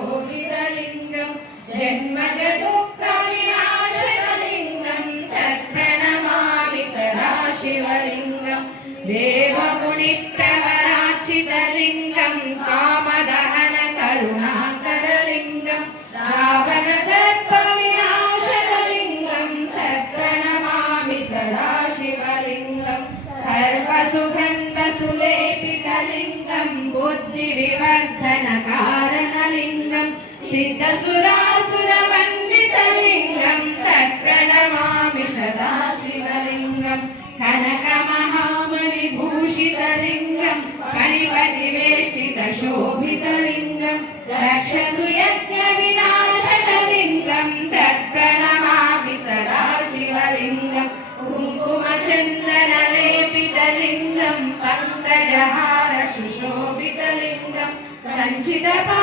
शोभितलिङ्गं जन्मज दुःखविनाशकलिङ्गं तत्प्रणमामि सदा शिवलिङ्गं देवमुनिप्रवराचितलिङ्गं कामदहन करुणाकरलिङ्गं रावणदर्पविनाशकलिङ्गं तत्प्रणमामि सदा शिवलिङ्गं सर्वसुगन्धसुलेपितलिङ्गं बुद्धिविवर्धनकारणलिङ्गं सिद्धसुरासुरवन्दितलिङ्गं तत्प्रणमामि सदा शिवलिङ्गं कनकमहामणिभूषितलिङ्गं कणिवनिवेष्टितशोभितलिङ्गं रक्षसुयज्ञविनाशकलिङ्गं तत्प्रणमामि सदा शिवलिङ्गं कुङ्कुमचन्दनलेपितलिङ्गं पङ्कजहार सुशोभितलिङ्गं सञ्चित